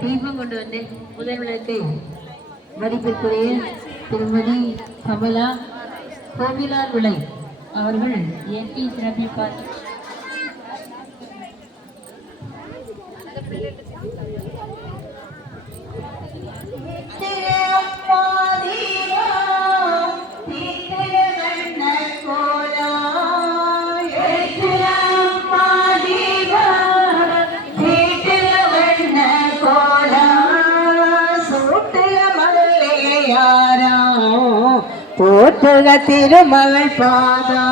தீபம் கொண்டு வந்து முதல் விளக்கை மதிப்பிற்குரிய திருமதி கமலா கோவிலார் விளை அவர்கள் ஏற்றி சிறப்பிப்பார். போற்றுக திருமகள் பாதா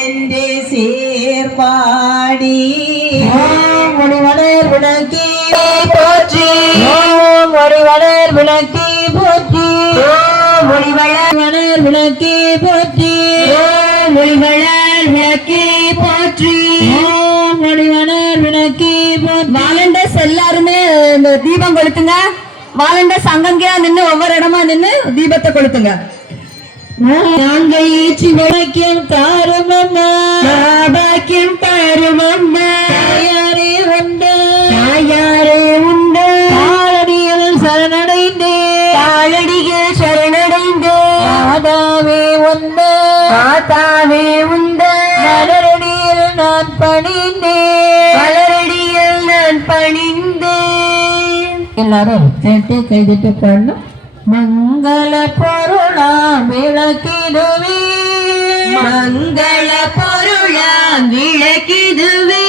எந்தே சேர்பாடி முடிவளர் விளக்கி போற்றி முடிவளர் விளக்கி போற்றி முடிவளர் விளக்கி போற்றி முடிவளர் விளக்கி போற்றி முடிவளர் விளக்கி வாலண்டர்ஸ் எல்லாருமே இந்த தீபம் கொளுத்துங்க. வாலண்டர்ஸ் அங்கங்கேயா நின்று ஒவ்வொரு இடமா நின்று தீபத்தை கொளுத்துங்க. நாங்கள் ஈச்சி வழக்கியம் தாருமம்மா பாக்கியம் தாருமம்மா யாரே உண்டு யாரே உண்டு காலடியில் சரணடைந்தே காலடியில் சரணடைந்தே ஆதாவே உண்டு ஆதாவே உண்டு மலரடியில் நான் பணிந்தேன் மலரடியில் நான் பணிந்தேன். எல்லாரும் சேர்த்து கைதிட்டு பாடணும். மங்கள பொருளா விளக்கிடுவே மங்கள பொருளா விளக்கிடுவே.